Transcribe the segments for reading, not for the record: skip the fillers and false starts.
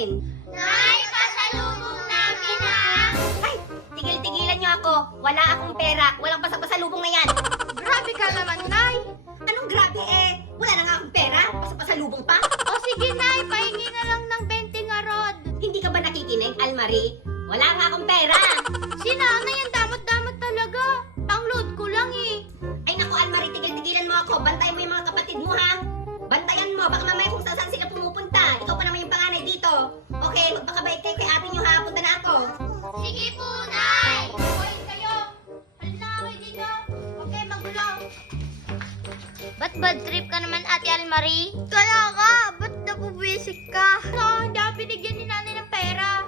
akin. Nay, pasalubong namin ha! Ay, tigil-tigilan niyo ako. Wala akong pera. Walang pasalubong na yan. Grabe ka naman, Nay! Anong grabe eh? Wala na nga akong pera. Pasalubong pa. O sige, Nay, pahingi na lang ng 20 nga rod. Hindi ka ba nakikinig, Almarie? Wala nga akong pera. Si nanay ang damot-damot talaga. Pang-load ko lang eh. Ay naku, Almarie, tigil-tigilan mo ako. Bantayan mo yung mga kapatid mo, ha? Bantayan mo. Baka mamaya kung saan sila pumupunta. Ikaw pa naman yung panganay dito. Okay, magpakabait kayo kay ate nyo, ha? Punta na ako. Sige po, Nay! Hoy, kayo! Halina nga kayo dito. Okay, magulo. Ba't bad trip ka naman, Ate Almarie? Kaya ka! Ba't napubisik ka? No, hindi ako binigyan ni nanay ng pera.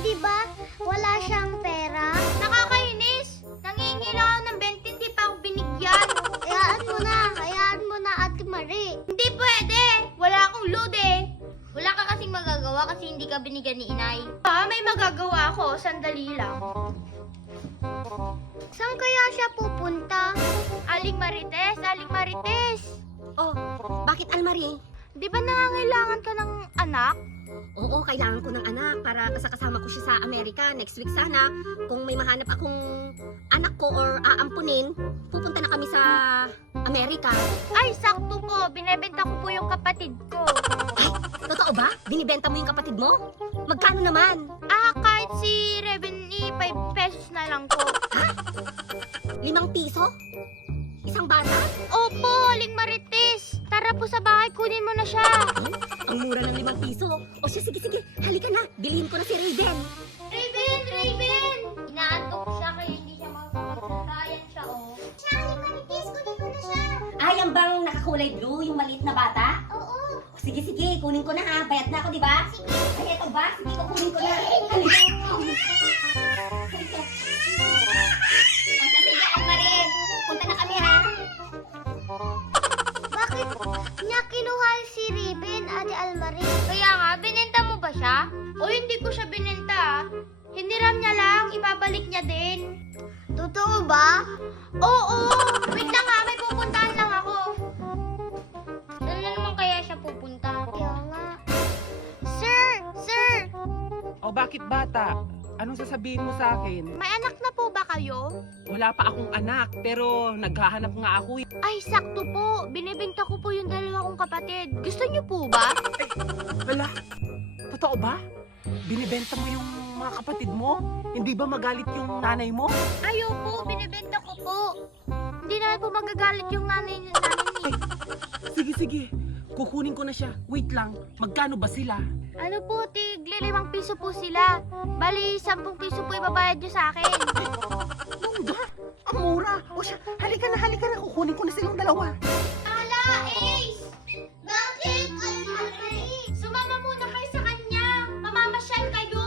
di ba wala siyang pera? Nakakainis! Nangingi lang ako ng 20, hindi pa ako binigyan. Hayaan mo na, Ate Marie. Hindi pwede! Wala akong load eh. Wala ka kasing magagawa kasi hindi ka binigyan ni inay. May magagawa ako. Sandali lang. Saan kaya siya pupunta? Aling Marites! Aling Marites! Oh, bakit, Almarie? Di ba nangangailangan ka ng anak? Oo, kailangan ko ng anak para kasama ko siya sa Amerika. Next week sana, kung may mahanap akong anak ko or aampunin, pupunta na kami sa Amerika. Ay, sakto po. Binebenta ko po yung kapatid ko. Ay, totoo ba? Binibenta mo yung kapatid mo? Magkano naman? Kahit si Revenue, 5 pesos na lang po. 5 piso? Isang bata? Opo, Aling Marites. Tara po sa bahay, kunin mo na siya. Ang mura ng 5 piso. O siya, sige, halika na. Bilhin ko na si Raven. Raven! Raven! Inaantok siya kaya hindi siya makakapagsalita. Ayan siya, oh. Aling Marites, kunin ko na siya. Ay, ang bang nakakulay blue, yung maliit na bata? Oo. O, sige, kunin ko na ha. Bayad na ako, di ba? Sige. Ay, eto ba? Sige, kukunin ko na. Halika. Sige, Almarie. Punta na kami ha. Bakit niya kinuha si Ribbon, Ate Almarie? Kaya nga, binenta mo ba siya? O hindi ko siya binenta. Hiniram niya lang, ibabalik niya din. Totoo ba? Oo! Wait lang nga, may pupuntahan lang ako. Saan na naman kaya siya pupunta? Kaya nga. Sir! O bakit bata? Anong sasabihin mo sa akin? May anak na po ba kayo? Wala pa akong anak, pero naghahanap nga ako. Ay, sakto po. Binibenta ko po yung dalawa kong kapatid. Gusto niyo po ba? Wala. Totoo ba? Binibenta mo yung mga kapatid mo? Hindi ba magalit yung nanay mo? Ayaw po, binibenta ko po. Hindi naman po magagalit yung nanay niya. Sige. Kukunin ko na siya. Wait lang. Magkano ba sila? Ano po, tigli 5 piso po sila. Bali, 10 piso po ibabayad niyo sa akin. Mangga! Ang mura! O siya, halika na. Kukunin ko na silang dalawa. Ala, Ace! Bakit? Sumama muna kayo sa kanya. Mamamasyal kayo.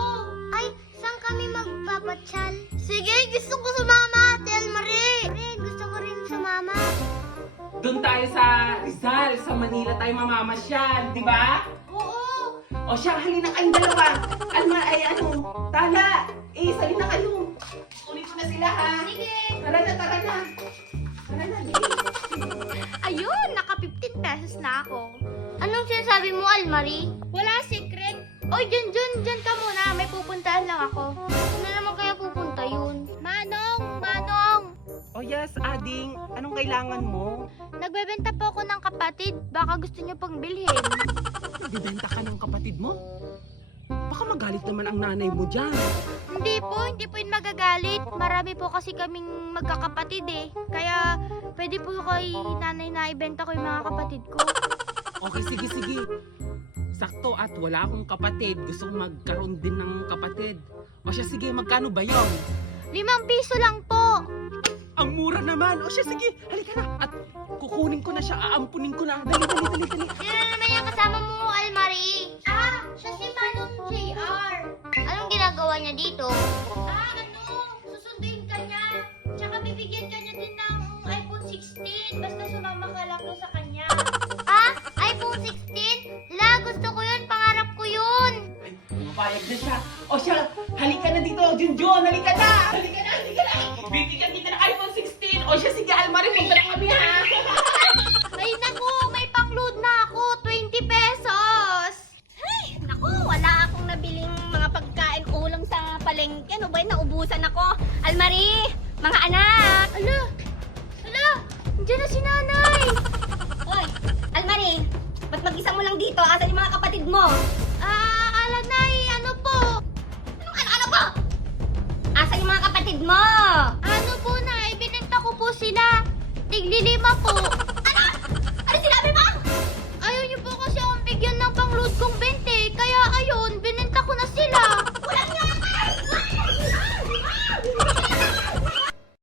Ay, saan kami magpapatsal? Sige, gusto ko sumama, Ate Almarie. Gusto ko rin sumama. Doon tayo sa Rizal, sa Manila tayo mamamasyal, di ba? Oo. O siya, halina kayong dalawa. Tala. Halina kayo. Kunin ko na sila ha. Sige. Tara na. Tara na, sige. Ayun, naka 15 pesos na ako. Anong sinasabi mo, Almarie? Wala secret. Oy, dyan ka muna. May pupuntahan lang ako. Ano naman kaya pupunta yun? Manong! O yes, Ading, anong kailangan mo? Nagbebenta po ako ng kapatid. Baka gusto niyo pang bilhin. Nagbibenta ka ng kapatid mo? Baka magalit naman ang nanay mo dyan. Hindi po yun magagalit. Marami po kasi kaming magkakapatid eh. Kaya pwede po kay nanay na ibenta ko yung mga kapatid ko. Okay, sige. Sakto at wala akong kapatid. Gusto kong magkaroon din ng kapatid. O siya, sige, magkano ba yon? 5 piso lang po. Ang mura naman. O siya, sige, halika na. At kukunin ko na siya, aampunin ko na. Dali. Sino naman yung kasama mo, Almarie? Siya si Manong JR. Anong ginagawa niya dito? Susunduin ka niya. Tsaka bibigyan ka niya din ng iPhone 16. Basta sumama ka lang doon sa kanya. iPhone 16? Gusto ko yun. Pangarap ko yun. Ay, mapayag na siya. O siya, halika na dito, Junjun, halika na. Bibigyan kita ng iPhone 16. O siya, sige, Almarie, punta na kami ha. Ay, naku, may pang-load na ako. 20 pesos. Naku, Almarie! Mga anak! Ala! Ala! Nandiyan na si nanay! Hoy! Almarie! Ba't mag-isa mo lang dito? Asan yung mga kapatid mo?